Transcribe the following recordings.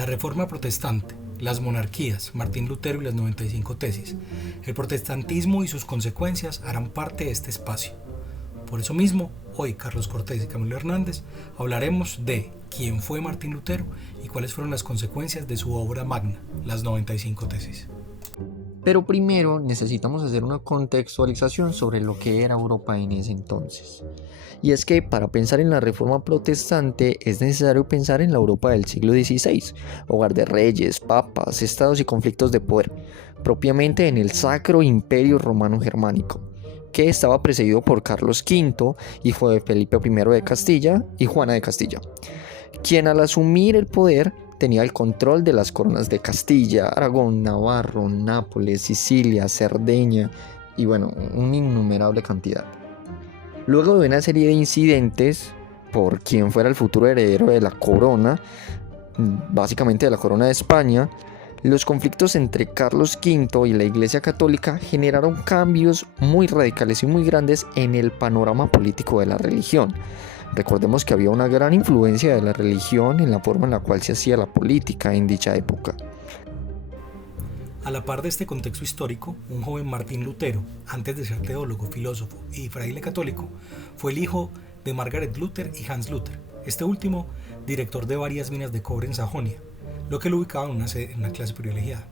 La Reforma Protestante, las monarquías, Martín Lutero y las 95 tesis, el protestantismo y sus consecuencias harán parte de este espacio. Por eso mismo, hoy Carlos Cortés y Camilo Hernández hablaremos de quién fue Martín Lutero y cuáles fueron las consecuencias de su obra magna, las 95 tesis. Pero primero necesitamos hacer una contextualización sobre lo que era Europa en ese entonces. Y es que para pensar en la Reforma Protestante es necesario pensar en la Europa del siglo XVI, hogar de reyes, papas, estados y conflictos de poder, propiamente en el Sacro Imperio Romano Germánico, que estaba precedido por Carlos V, hijo de Felipe I de Castilla y Juana de Castilla, quien al asumir el poder tenía el control de las coronas de Castilla, Aragón, Navarro, Nápoles, Sicilia, Cerdeña y bueno, una innumerable cantidad. Luego de una serie de incidentes por quien fuera el futuro heredero de la corona, básicamente de la corona de España, los conflictos entre Carlos V y la Iglesia Católica generaron cambios muy radicales y muy grandes en el panorama político de la religión. Recordemos que había una gran influencia de la religión en la forma en la cual se hacía la política en dicha época. A la par de este contexto histórico, un joven Martín Lutero, antes de ser teólogo, filósofo y fraile católico, fue el hijo de Margaret Luther y Hans Luther, este último director de varias minas de cobre en Sajonia, lo que lo ubicaba en una clase privilegiada.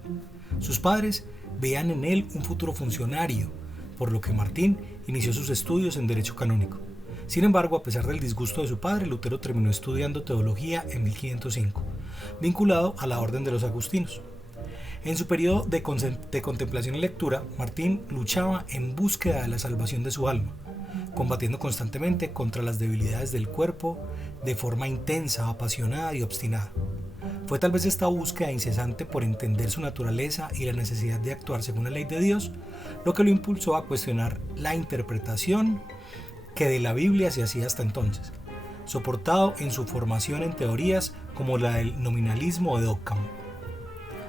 Sus padres veían en él un futuro funcionario, por lo que Martín inició sus estudios en Derecho Canónico. Sin embargo, a pesar del disgusto de su padre, Lutero terminó estudiando teología en 1505, vinculado a la Orden de los Agustinos. En su periodo de contemplación y lectura, Martín luchaba en búsqueda de la salvación de su alma, combatiendo constantemente contra las debilidades del cuerpo de forma intensa, apasionada y obstinada. Fue tal vez esta búsqueda incesante por entender su naturaleza y la necesidad de actuar según la ley de Dios lo que lo impulsó a cuestionar la interpretación que de la Biblia se hacía hasta entonces, soportado en su formación en teorías como la del nominalismo de Ockham.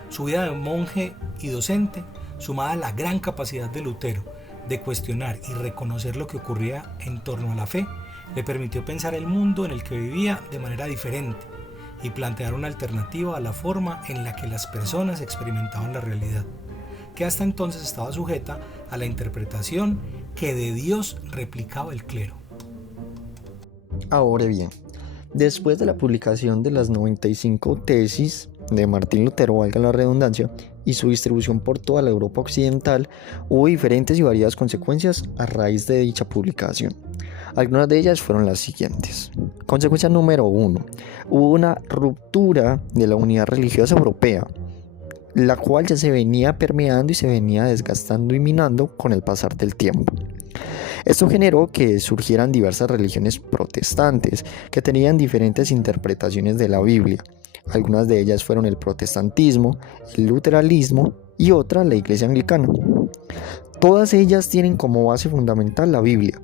Su vida de monje y docente, sumada a la gran capacidad de Lutero de cuestionar y reconocer lo que ocurría en torno a la fe, le permitió pensar el mundo en el que vivía de manera diferente y plantear una alternativa a la forma en la que las personas experimentaban la realidad, que hasta entonces estaba sujeta a la interpretación que de Dios replicaba el clero. Ahora bien, después de la publicación de las 95 tesis de Martín Lutero, valga la redundancia, y su distribución por toda la Europa occidental, hubo diferentes y variadas consecuencias a raíz de dicha publicación. Algunas de ellas fueron las siguientes. Consecuencia número 1. Hubo una ruptura de la unidad religiosa europea, la cual ya se venía permeando y se venía desgastando y minando con el pasar del tiempo. Esto generó que surgieran diversas religiones protestantes que tenían diferentes interpretaciones de la Biblia. Algunas de ellas fueron el protestantismo, el luteranismo y otra la iglesia anglicana. Todas ellas tienen como base fundamental la Biblia,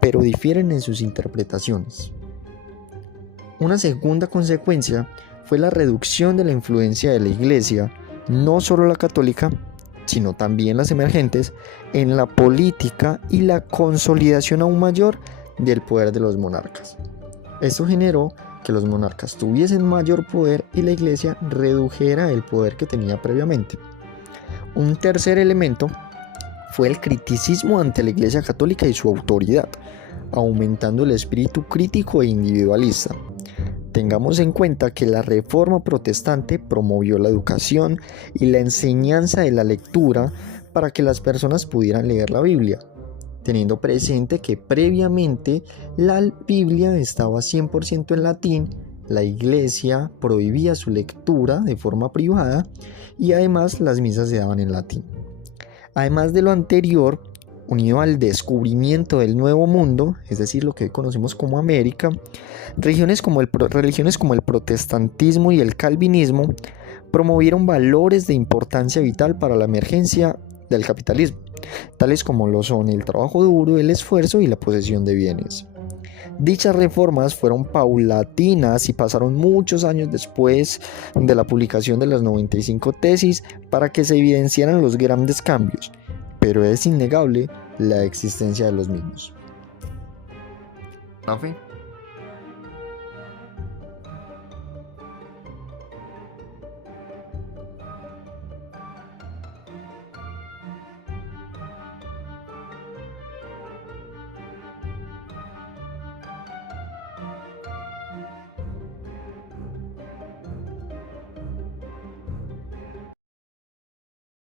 pero difieren en sus interpretaciones. Una segunda consecuencia fue la reducción de la influencia de la iglesia, no solo la católica, sino también las emergentes, en la política y la consolidación aún mayor del poder de los monarcas. Esto generó que los monarcas tuviesen mayor poder y la iglesia redujera el poder que tenía previamente. Un tercer elemento fue el criticismo ante la iglesia católica y su autoridad, aumentando el espíritu crítico e individualista. Tengamos en cuenta que la Reforma Protestante promovió la educación y la enseñanza de la lectura para que las personas pudieran leer la Biblia, teniendo presente que previamente la Biblia estaba 100% en latín, la iglesia prohibía su lectura de forma privada y además las misas se daban en latín. Además de lo anterior, unido al descubrimiento del Nuevo Mundo, es decir, lo que hoy conocemos como América, religiones como el protestantismo y el calvinismo promovieron valores de importancia vital para la emergencia del capitalismo, tales como lo son el trabajo duro, el esfuerzo y la posesión de bienes. Dichas reformas fueron paulatinas y pasaron muchos años después de la publicación de las 95 tesis para que se evidenciaran los grandes cambios, pero es innegable la existencia de los mismos. La fe